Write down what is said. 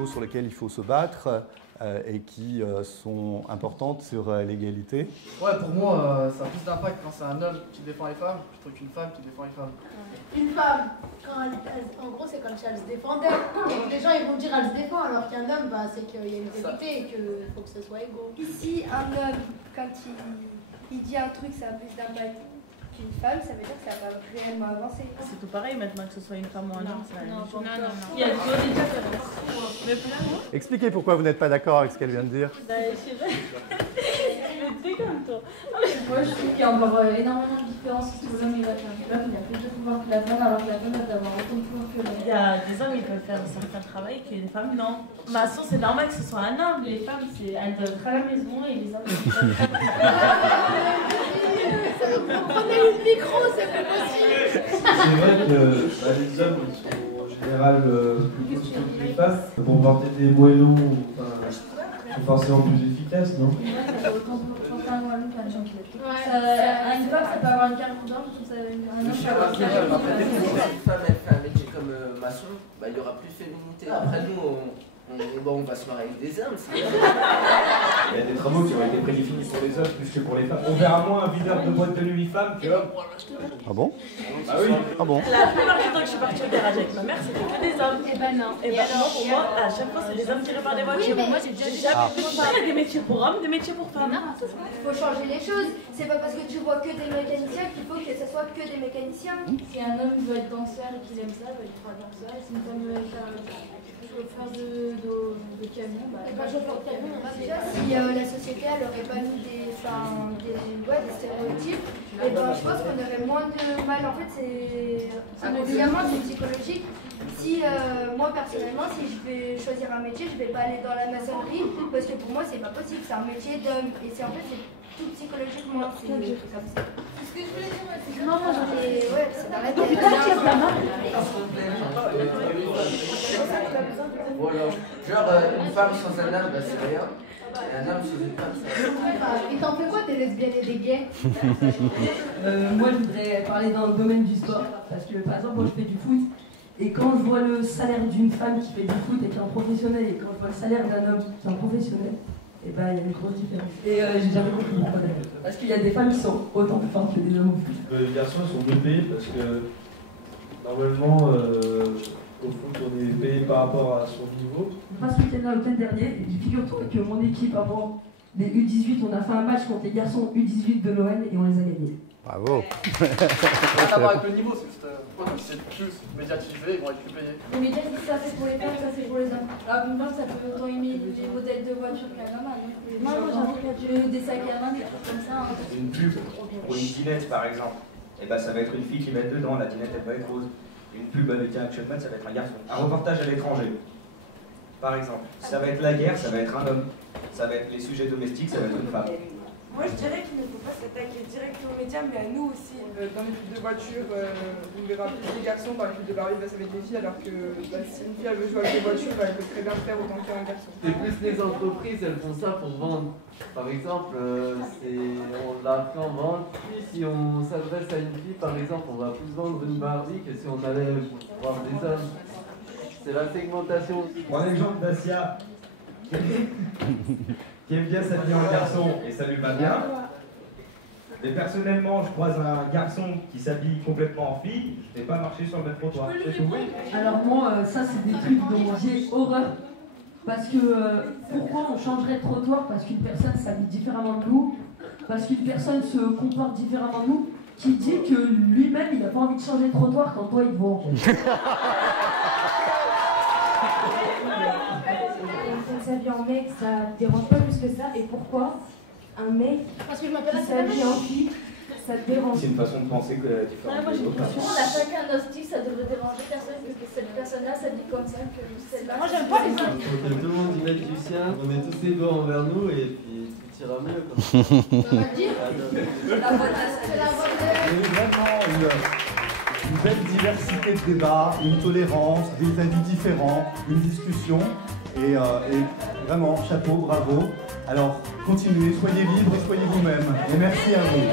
choses sur lesquelles il faut se battre et qui sont importantes sur l'égalité. Ouais, pour moi, ça a plus d'impact quand c'est un homme qui défend les femmes plutôt qu'une femme qui défend les femmes. Une femme, en gros, c'est comme si elle se défendait. Les gens ils vont dire elle se défend, alors qu'un homme, bah, c'est qu'il y a une vérité et qu'il faut que ce soit égaux. Ici, un homme, quand il dit un truc, ça a plus d'impact qu'une femme, ça veut dire que ça va réellement avancer. C'est tout pareil maintenant que ce soit une femme ou un homme. Non. Il y a des différences. Mais pour moi, Expliquez pourquoi vous n'êtes pas d'accord avec ce qu'elle vient de dire. je sais pas. Je comme toi. Moi, je trouve qu'il y a encore énormément de différences entre l'homme et la femme. L'homme, il a plus de pouvoir que la femme, alors que la femme va avoir autant de pouvoir que l'homme. Il y a des hommes, ils peuvent faire certains travail que les femmes, non. Maçon, c'est normal que ce soit un homme. Les femmes, elles doivent être à la maison et les hommes, ils doivent être Prenez le micro, c'est pas possible. C'est vrai que les hommes ils sont en général plus costauds que les femmes. Pour porter des moellons, sont forcément plus efficaces, non? Une femme, ça peut avoir une carte d'or, je trouve ça un homme, ça peut avoir une carte d'or. Si une femme elle fait un métier comme maçon, bah, il y aura plus de féminité. Après nous, on va se marier avec des hommes. Il y a des travaux qui ont été prédéfinis pour les hommes plus que pour les femmes. On verra moins un videur de boîte de nuit femme que homme. Ah bon? Ah oui. Ah bon? La plupart du temps que je suis partie au garage avec ma mère, c'était que des hommes. Eh ben non. Et ben non, pour moi, à chaque fois, c'est des hommes qui réparent des voitures. Oui, mais moi, j'ai déjà vu jamais vu ça. Il y a des métiers pour hommes, des métiers pour femmes. Il faut changer les choses. C'est pas parce que tu vois que des mécaniciens qu'il faut que ce soit que des mécaniciens. Si un homme veut être danseur et qu'il aime ça, il fera danseur. Et si une femme veut être chauffeur de camion, bah, Et pas chauffeur de camion, on va Déjà, si la société elle aurait pas mis des stéréotypes, et ben, je pense qu'on aurait moins de mal. En fait, c'est évidemment c'est psychologique. Si moi personnellement, si je vais choisir un métier, je vais pas aller dans la maçonnerie parce que pour moi c'est pas possible. C'est un métier d'homme et c'est en fait c'est tout psychologiquement. C'est comme ça. Ce que je voulais dire, c'est Non, ouais, c'est dans la tête. Voilà. Genre, une femme sans un homme, bah, c'est rien. Et un homme sans une femme, c'est rien. Et t'en fais quoi des lesbiennes et des gays? Moi, je voudrais parler dans le domaine du sport. Parce que, par exemple, moi, je fais du foot. Et quand je vois le salaire d'une femme qui fait du foot et qui est un professionnel, et quand je vois le salaire d'un homme qui est un professionnel, et ben, il y a une grosse différence. Et j'ai jamais compris pourquoi d'ailleurs. Parce qu'il y a des femmes qui sont autant plus fortes que des hommes au foot. Les garçons sont mieux payés parce que normalement, au foot, on est payé par rapport à son niveau. Pas ce week-end-là, le week-end dernier, et figure-toi que mon équipe, avant les U18, on a fait un match contre les garçons U18 de l'OL et on les a gagnés. Bravo. Ça n'a rien à voir avec le niveau, c'est juste c'est plus médiatisé, ils vont être plus payés. Les médias disent ça c'est pour les femmes, ça c'est pour les hommes. Alors qu'une femme, ça peut autant aimer les modèles de voitures qu'un homme. Moi, j'ai des sacs à main, des trucs comme ça. Une pub pour une dinette par exemple, et ben ça va être une fille qui va être dedans, la dinette elle va être rose. Une pub avec un action man, ça va être un garçon. Un reportage à l'étranger, par exemple. Ça va être la guerre, ça va être un homme. Ça va être les sujets domestiques, ça va être une femme. Moi je dirais qu'il ne faut pas s'attaquer directement aux médias, mais à nous aussi. Dans les pubs de voiture, vous verrez plus des garçons, dans les pubs de Barbie, ça va être des filles, alors que si une fille elle veut jouer avec des voitures, elle peut très bien faire autant qu'un garçon. C'est plus les entreprises, elles font ça pour vendre. Par exemple, on l'apprend en vente. Si on s'adresse à une fille, par exemple, on va plus vendre une Barbie que si on allait voir des hommes. C'est la segmentation. Prends l'exemple d'Asia qui aime bien s'habiller en garçon et ça lui va bien. Mais personnellement, je croise un garçon qui s'habille complètement en fille, je ne vais pas marcher sur le même trottoir. Alors moi, ça c'est des trucs dont j'ai horreur. Parce que pourquoi on changerait de trottoir? Parce qu'une personne s'habille différemment de nous, parce qu'une personne se comporte différemment de nous, qui dit que lui-même il n'a pas envie de changer de trottoir quand toi il te voit en fait. S'habiller en mec, ça te dérange pas plus que ça. Et pourquoi un mec Parce que je m'appelle qui s'habille en fille, ça te dérange? C'est une façon de penser que différente. Moi j'ai une question, à chacun nostalgique, ça devrait déranger personne, parce que cette personne-là s'habille comme ça, que celle-là. Moi j'aime pas les hommes. Faut que tout le monde y mette du sien, on met tous les doigts envers nous et puis tout ira mieux. Quoi. Ça va dire La bonne c'est la bonne. Il y a vraiment une belle diversité de débats, une tolérance, des avis différents, une discussion. Et vraiment, chapeau, bravo. Alors, continuez, soyez libres et soyez vous-même. Et merci à vous.